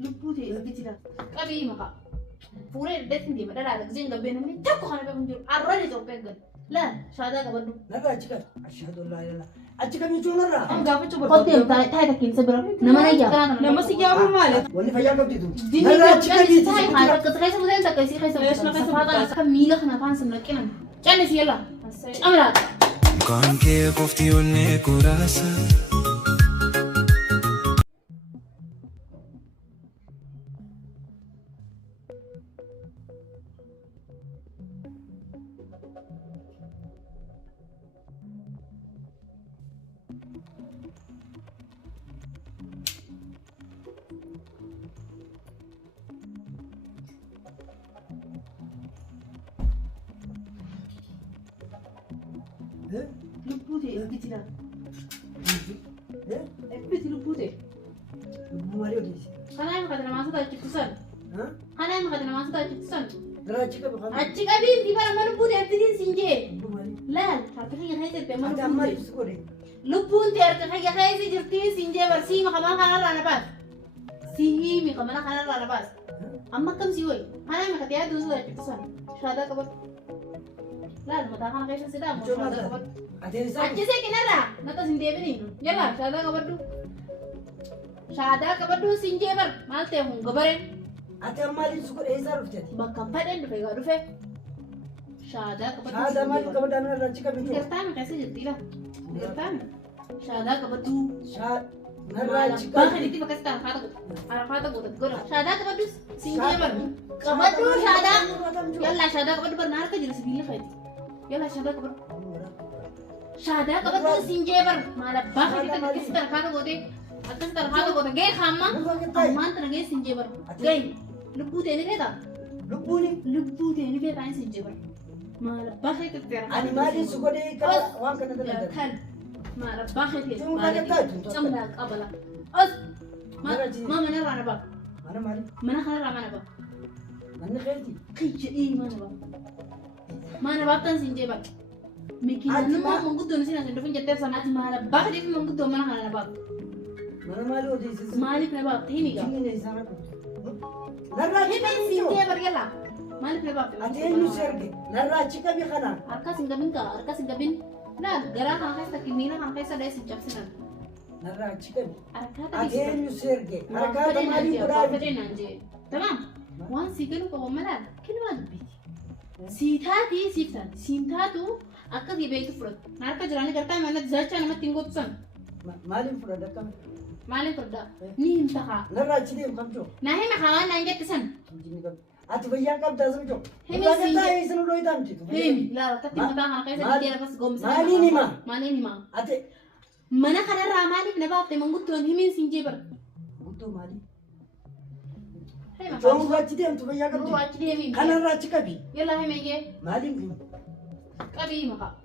لبوتي بيتنا قبي مقا فوري دتني بدل على زين قبينني تكو خنا بنجر الرجل توبيغ لا شادا قبدو نرى أشكال أشهد الله إله أشكال ميجون نرى أم قابل شو قدام تاي تكين سبرا نما نيجا نما سيجاو مالك ولا فيا قبدي نرى أشكال تاي هاي كتخيس مدين تكيسي خيس هذا كميلة خنا فان سمركنا جاني سيلا أمرا كان كي قفتي وني كوراسا لبوتي بيتنا بيتي لبوتي ماريو ديس خنا ما قدنا ما صدق تكسر خنا ما قدنا ما صدق تكسر نرى أشكال بخام أشيك أبين دي برا ما لبوتي أبتدين سنجي ماري لا حرفيا هاي تبي ما أنت أمال لبوتي سكوري لبون تيار كحاجة خايسة جرتي سنجي برسي ما كمان خنا رانا بس سيهي مي كمان خنا رانا بس أما كم سيوي خنا ما كتير دوسو تكسر شادا كبر لا ما تاخنا خايسة سيدا مو شادا كبر أتيني سام أجي سكين الرا نتا سنجي بني يلا شادا كبر دو شادا كبر دو سنجي بر مالته هم كبرين أتي أمال سكوري إيه صار فتى بكم فدين دفع دفع شادا كبر دو هذا مال كبر دامنا نرى أشكال ميجون كرتام كيسة جرتي لا كرتام شادا كبر دو شاد نرى أشكال باخر دي بكس كان خاطر قلت تقول شادا كبر سنجي بر كبر شادا يلا شادا كبر برنار كجلس بيلي خير يلا شادا كبر شادا كبر سنجي بر مالا باخر دي بكس كان خاطر قلت أكس كان خاطر قلت جاي خامة أمان ترى سنجي بر جاي لبو تاني كده لبو تاني كده عايز سنجي بر مالا باخر كده أنا مالي سكوري كلا وان كنا يا تلا كل ما رباخي في تقول كذا تاج. جملة قبلة أس ما من رانا با أنا مالي من خير رانا با من خيرتي كي شيء ما نبا تنسين جبا ميكي نما مونغو نسينا سندفين جتر سنة ما رباخي في مونغو ما نخنا با من مالي وديس مالك نبا تهيني كا جيني نيسانا نرى هي أشكال من سين ميجون جبا يلا مالك نبا أتين نسرقي نرى أشكال بخنا أركا سنجبين كا أركا سنجبين لا جرا كان كيس تكمينا كان كيس ده سنجب سنان نرى أشكال أركا أتين نسرقي أركا فدين مالي أنجي بدار فدين أنجي تمام وان سيكلو كوملا كل ما بيتي سيتاتي سيفتان سينتاتو أكاد يبيتو فرد ناركا جراني كرتا مانا زرچا نما تينغو تسن مالي فردا كم مالي فردا ني امتخا نرى أشيدي كم جو ناهي مخاوان نانجي تسن جيني كم أتبيا كم دازم جو هي ولا سينجي. كتا يسون روي دام جيتو هيم لا كتي متا خان كيسا مال- دي بس غوم سن مالي نيما. مالي نيما أتي منا خنا را مالي نبا تي منغو تون هيمين سينجي بر بوتو مالي هي ما جون راتشيدي أم تبيا كم هو جو اكيد هيمين كنا راتشي كبي يلا هيميجي مالي كبي مخا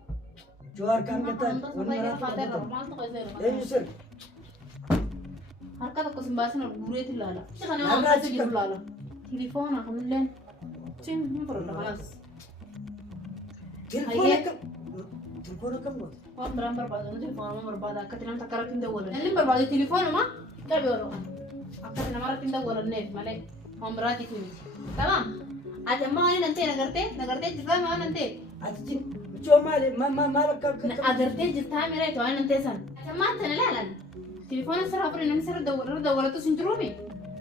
جوار كم كتا انت سبايا فاتر ونرى ما تو كيسا إيه يسر harka tokko simbaasina guree tilala kana Narraa waan achi jiru lala telefoona kanilleen cin hin fudhadha kalaas تلفون كم قلت waan biraan barbaadanu telefoonuma barbaada akkatti nama takka irratti hin dawwalan inni barbaade telefoonuma qabi warra kana akkatti nama irratti hin dawwalanneef malee waan biraatiif miti tamam ati amma waan nantee nagartee jirtaa waan nantee أتجين شو مالي ما لك agartee jirtaa mireetu waan nantee san ati amma antana laalan telefoona sirraa fudhe namni sirra dawwalatu sin jiruumi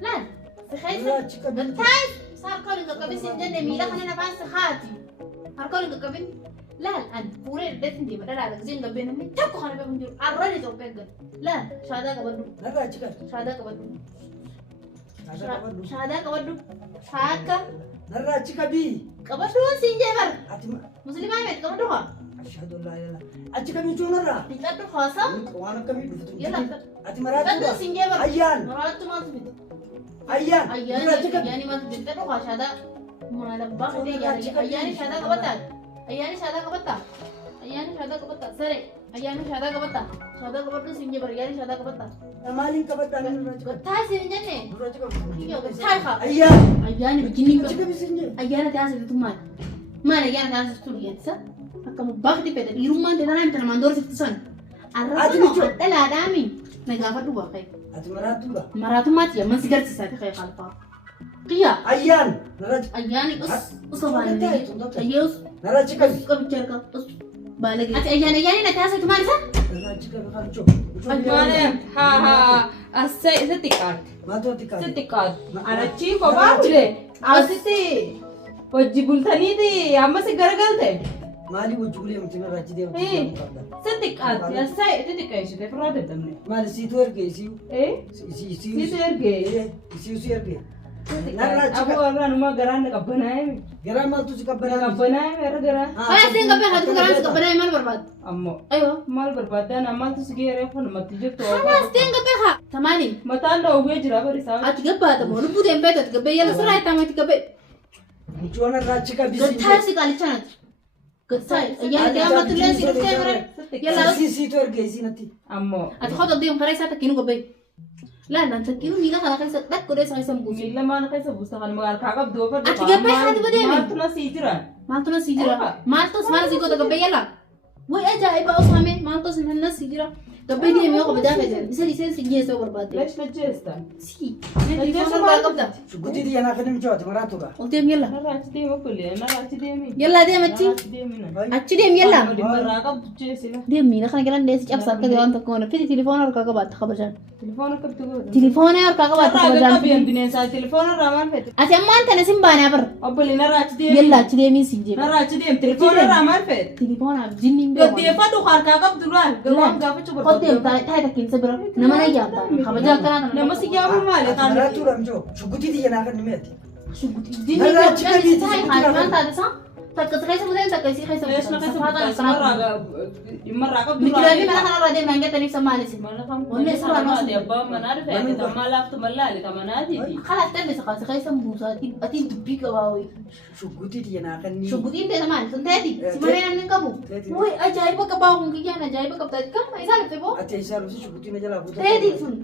laal si keessa بالتايس صار كل قبل سنجد ميلا خلينا بس خاتي صار كل قبل لا الآن فوري دتني بدل على زين قبل نمي تكو خلينا بنجر الرجل توبيغ لا شادا قبل نرى أشكال شادا قبل هذا قبل شادا قبل شاكا نرى أشكال بي قبل شو سنجبر أتم مسلمان ميت قبل شو أشهد أن لا إله إلا الله أشكال من شو نرى تقدر خاصة وأنا كمي دفتر يلا أتمرات قدر سنجبر أيان مرات ما تبي أيان نرى أشكال يعني ما تبي تقدر خاصة شادا ما لبا خدي يعني شادا قبل أياني شادا قبضة أياني شادا قبضة سري أياني شادا قبضة شادا قبضة سينجي برياني شادا قبضة مالين كبت أنا نرى أشكال تاي سينجي نرى أشكال هي تاي خا أيان أياني بجنين أشكال بسنجي أياني تاسي تطمان ما أياني تاسي تطمان سا أكمل باخدي بيت بيرومان تنا نايم تنا مندور سكتسون الرجل أدلا دامي نجافة دوا خير Ati maraatuudha. Maraatummaatti yamman si garsiisaati ka'ee qalfaa. Qiyyaa. Ayyaan narra Ayyaani us baanee. Ayyeus. narra chikabi. Qabicha harka us baalagee. Ati ayyaani na taasisu maal isa? Narra chikabi kan choo. Maaliif asii isatti qaadde. Maatoo xiqqaa. Isatti qaadde. Anachii kophaa bulee asitti hojii bultaniiti amma si garagalte. Maali wajji bulee miti narra achi deemu. Isatti qaadde asii isatti qayyisite firoo dadhabne. Maali siitu ergee siiu. Siitu ergee. Siiu si ergee. Aku orang rumah garan kabanae. Garaa maaltu si qabbanaa? Kabanae era garan. Kaya sih nggak pernah hati sekarang sebenarnya mal berbat. Ammo. Ayo. Mal berbatan amal tu segera pun mati jatuh. Kaya sih nggak pernah. Tamani. Mata anda uwe jira beri sah. Ati gabba tamu. Lu putih empet ati gabba ya serai tamu ati gabba. Mucoo narra chikabi. Getai sih kali canat. Getai. Ya dia mati lihat sih getai mereka. Ya lalu. Siitu ergee siinatti. Ammo. Ati kau tadi yang karena saya tak kini gabba. Lah nanti kini mila kalau kayak sedak kau deh saya sembuh. Mila mana kayak sebuah kan magar kakak dua per. Ati gabba hati gede ni. Mal tu nasi jira. Mantu nasi jira. Mantu semana sih kau tak gabba ya lah. Woi aja iba usame mantu semana nasi jira. Gabba dia mio kau bedah aja. Bisa sih dia so berbat. Lesh najesta. Si. Nanti dia so berbat dah. Shukuti dia nak kena mucoo ati maraatuudha. Ulti am yalla. Narach dia mau kuliah, narach dia mi. Yalla dia maci. Dia mi na. Aci dia yalla. Di meraka buce sih lah. Dia mina kan jalan dia sih absar ke jalan tak kau. फिर टेलीफोन और काका बात खबर जान. Telepon kau tu. Telephone है और काका बात खबर जान. Tapi yang bina saya telepon raman pet. अच्छा अम्मान तेरे सिम बाने पर. Apa boleh narach dia? Yalla aci dia min sinje. Narach dia telepon raman pet. Telephone आप जिन्नी में. Yo dia pada ukar kakak duluan. Gawang gawe coba. Kau dia tay takin seberang. Nama lagi apa? Khबर जान करना. Nama si kya mal Ati kan. maraatuudha mucoo. Shukuti dia nak kena meti. जिन्नी में जिन्नी tay खाने तादे सा. Tak kesukai sebutan tak kasih kasih. Lesh na kasi bukas maraga. Imaraka Mikir lagi mana kan orang dia nangga tadi sama Alice. Mana kamu? Onne sama dia apa mana ada fete tamalaf tu malali kamana di. Kalau tak bisa kasih kasih sembuh ati dupi ke bawah. Shukuti dia nak kena. Syukutin dia teman, tadi. Si mana yang kamu? Woi, ajaib ke bawah mungkin ajaib ke tadi kan? Isa lebih boh. Ati isa rusi shukuti na jala buta. Tadi sun.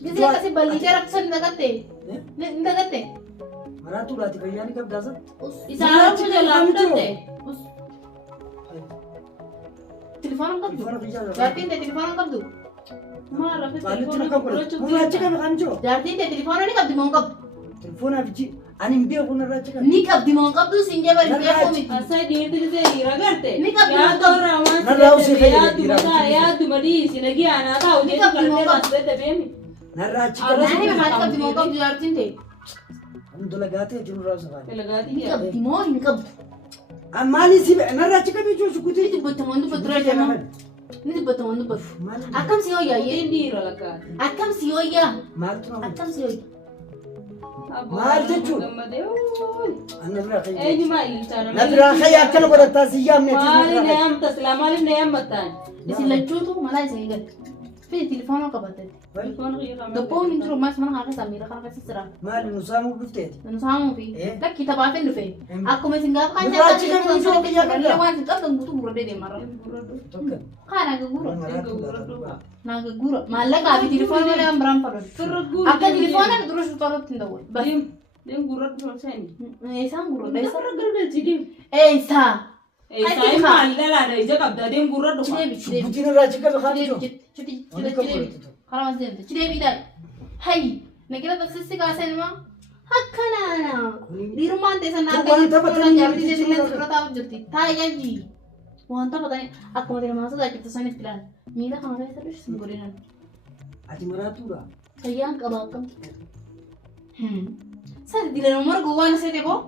Bisa kasih balik jarak sen dagate. Dagate. Maraatuudha ati bayyaan kab daasa. Isa aku jalan dagate. Telepon angkat tu. Telefoon kiyya. Jartin deh telepon angkat tu. Mara fete Maalitti telepon na kabula. Muna achi kami kan mucoo. Jartin deh telepon ni kab di mongkap. Telefoon abichi. Ani mbiya kun narra achi kami. Ni kab di mongkap tu sinja bari biar kau mit. Asai dia tu dia iragarte. Ni kab Ya tu rawan. Narra usi kaya Ya tu dira. mana ya tu madi sinagi anak tahu dia Nikah tu kerja dimongkap. tak bete bemi. Narra achi Nah, kami. ni memang kab di mongkap tu jartin deh. Andu lagaate jiru raasa kan. Kelagati Ni dia. kab di mongkap ni kab. Amali si narra achi kami mucoo shukuti. Ni berteman tu betul aja mah. Ni berteman tu betul. Maali. Akam si Oya ye. Ini ralaga. Akam si Oya. Maaltu na. Akam si Oya. Maal jechuun? Anna bira kayya. Eenyu maal ilchaana? Na bira kayya akkana godhataa si yaamne. Maali neem tasla maali neem bataan. Isin lachuutu malaa isin eegal. Fii telefoonaa qabatee. Telefoon kiyya kamar. Gabboon hin jiru mas mana harka Samiira kana keessa jira. Maali nu saamuu dhufteeti. Nanu saamuu fi lakki taphaatiin dhufe. Akkuma isin gaafa kan Nurraa achi kan jiru biyya qabda. waan isin qabdan guutuu guuradee deemarra. Tokko. Kaa naa gagguura. Maraatuudha. Naa gagguura. Maallaqaa fi telefoonii malee an biraan fadhatu. Akka telefoonaan dura shutaarotti hin dawwal. Deem gurra dhufsani. Isaan gurradee. Isaan gargalchi deem. Eessaa. Isaan maal lalaadha ija qabda deem gurra dhufa. Chideebi chideebi. Shukuti narra achi kami kan mucoo. Chideebi. Karaa mas deemte. Chideebi daal. Hayi. Nakira taksisi kaasan ma. Akkanaana. Dhiirummaan teessan Kun waan taphatanii jaartii jirti teessan jechuudha. asirra taa'u jirti. Taa'ee jalji. Waan taphatanii akkuma tilmaama sodaachiftu sanitti ilaala. Miila kana keessa dhufis hin godhinan. Ati maraatuudha. Fayyaan qaba akkam. Sadi dilan umar gowwaan seete boo.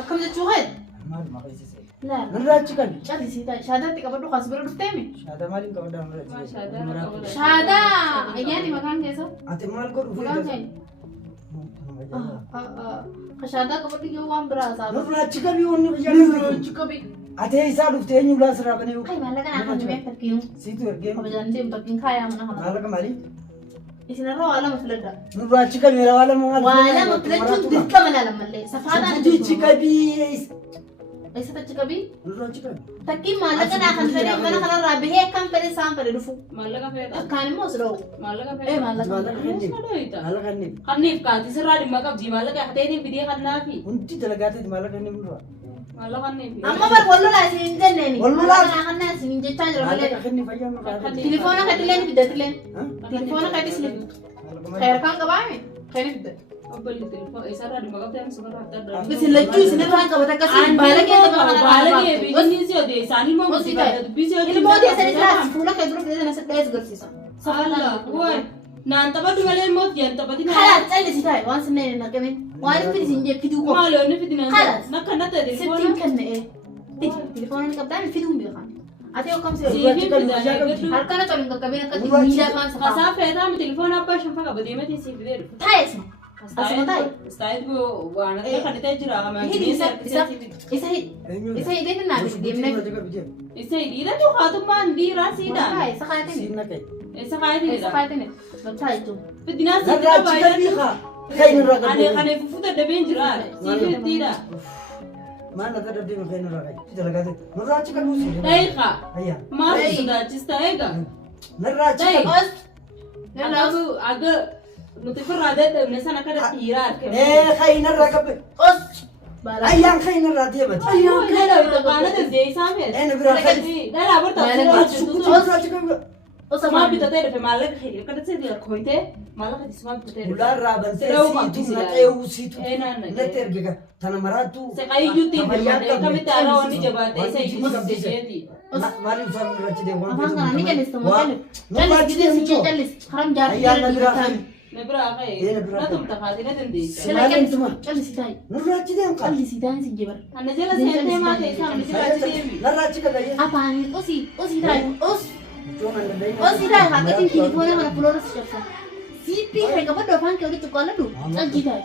Akkam jechuu haadha. Maali maqeessise. Laala. Narra achi kami. Callisii taa'e. Shaadaatti qabadhu kaas bira dhufteemi. Shaada maaliin qabaddaa narra achi. Shaadaa Maraatuudha. Shaadaa. Ayyaani maqaan keessa. Ati maal godhu Maqaan feetas. keenya. Shaadaa qabadhu yoo waan biraa isaa. Nurra achi kami wanni biyya Qabi. ati isaa dhufte eenyu ulaa sirraa banee Kai maallaqa naa kan himee fakkiinu. siitu ergee Kabajaan deemu fakkiin kaayaa mana kana. maallaqa maalii Isinirra waa lama filadha. nurra achi kami waa lama Waa lama filachuun dirqama laala mallee. Safaadhaan Shukutii achi kabii eessatti achi qabii? nurra achi kami Fakkiin maallaqa naa kan fedhe mana kanarraa bahee kan fedhe isaan fedhe dhufu. Maallaqa feeta. Akkaan immoo si dha'u. Maallaqa Ee feeta. maallaqa. maallaqa kennee Maallaqa maallaqa kennee Kanniif kaati sirraa dhimma qabdi maallaqa hateetiin bidee kannaaf. hundi dalagaateeti maallaqa kennee nurra Malah kan nih. Amma bar wallo la sin jenne ni. Wallo la. Kana sin jecha jira Maal male. kenni fayyama kaadha. Telefoona ka dilen bidatilen. Telefoona ka disle. Khair kan gabaame. Khair bidda. Abballi telepon isarra di magabta yang suka rata. Bisi laju sin ran ka bata kasi balage ta ba. Balage bisnis yo de sani mo Osi dai. busy yo. Ini mau dia sari kelas. Pula ka dulu dia nasa dais gersisa. Allah, boy. Nah, tapi tu malah mau dia, tapi ni. Khalas cali si dai. Wan sinne na kemen. Wan fi sinje fidu ko. Malu ni fitina. Khalas. Nak kena tu Sitting telepon. kan ne. Telefoona ni kabda fidu mbi kan. Ate o kam se. Harkana chalun ka kabina ka mila kan sa. Kasa fera mi telepon apa shumpa ka badi mati si video. Thais. Asma dai. Style ko wana ka kanita jira ka ma. Isa hidin na bi game ne. Isa ida tu khatum man di rasida. Thai sa kaya tin. Sinna kay. Isa kaya ni. Sa kaya tin. Thai tu. Fitina si Narra kita chika bayar. biha. Kain ra ka. Ane fufuta de benjira. Si fitira. Mana ta dabdi kain ra kay. Tila ka. Narra chika lusi. Dai ka. Ayya. Ma sudah cista ega. Narra Dai. chika. Os. Aku agak nutifar ada dan sana kada tirar ke. Kain ra ka. Os. Bala. Ayyan kain ra dia bat. Ayah, kada itu kana de dei sampai. Bira kay. Dah lapor tak. Narra chika. Os Sama sama bita teh de malak khiri kada se dia khoite malah di semua bita teh. Ular ra ban se Serau si mati tu na sila. teu si tu. Enak, Na terge ka. Tana maratu. Sekai yuti de kami tara oni jabate se yuti de jadi. Mali usar ra chide wan. Abang kan ni kan istemu kan. Narra Jalis chide gitu si. jalis. Haram jar. Ayyan na bira kay. Nebra kai. Nebra Na kai. tum ta khadi na den de. Selain itu mah. Jalis Thai. Narra chide ka. Jalis Thai sin jebar. Ane jela se te ma te sam ni jela chide mi. Narra chika kay. Apa ni? Osi Thai. Os. Cuma na dai. Osi Thai ha katin telefoona mana flores chapsa. CP hai ka bado fan ke uri tukala du. Jalis Thai.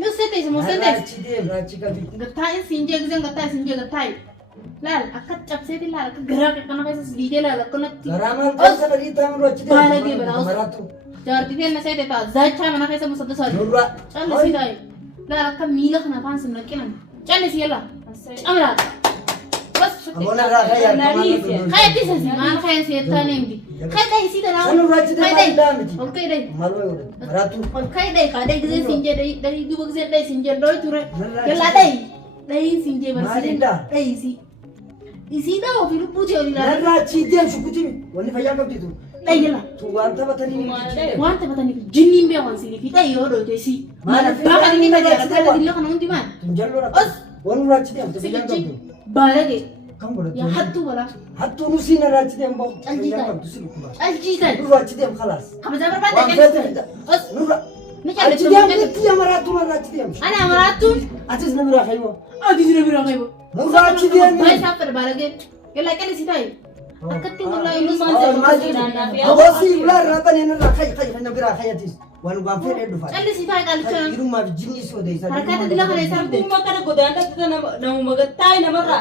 Yo sete se mo Narra sete. chide ra chika bi. Gatai sinje gzen gatai sinje gatai. Lal akat chapse di lal ka gara ke kana kaisa video lal kana. Garaman kan sa rita mo ra chide. Balagi ba, os. Maratu. Jar di na sete ta zacha mana kaisa mo sadda sari. Narra. Jalis Thai. Lal ka mila kana fan sun nakinan. Jalis yalla. Amra. Bas. Amona ra kaya. Kaya tisa si man kaya si tanem di. Kaya dai si da na. Sanu ra chide Kaya ba dai. damiti. Okay dai. Malu maratu. Kaya dai ka dai gzen sinje dai gubak gzen dai sinje doi ture. Yalla dai. Dai sinje bar si. Malinda. Dai si. Isi da o filu puti ori la. Narra chide shukuti. Wani faya ka bitu. Dai yalla. Tu wanta batani. Wanta batani jinnin be wan sili fita yo do te si. Mana Ba ka ni da jara da dillo kana undi man. Tunjallo ra. Os. Wani ra chide. Sikichi. Balage. Kam bora. Ya hattu wala. Hattu musina ra chide mbo. Aljita. Tusilu kuma. Aljita. Ra chide khalas. Haba jabar ba Wan da fete. kan. Os. Nura. Ni kan da Chide amti ya maratu ra chide. Ana amaratu. Atis na mira khaywa. Adi jira bira kaibo. Nura chide Bai ni. safar balage. Yalla kan si tai. Akatti wala Ilu ilus man man. Abasi ular rata ni na khay na bira khayatis. Wanu gam fere du fa. Jalli si tai kal chan. Iru ma jinni so dei sa. Harakata dila kana isar de. Kuma kana godanda kita na umagatay na mara.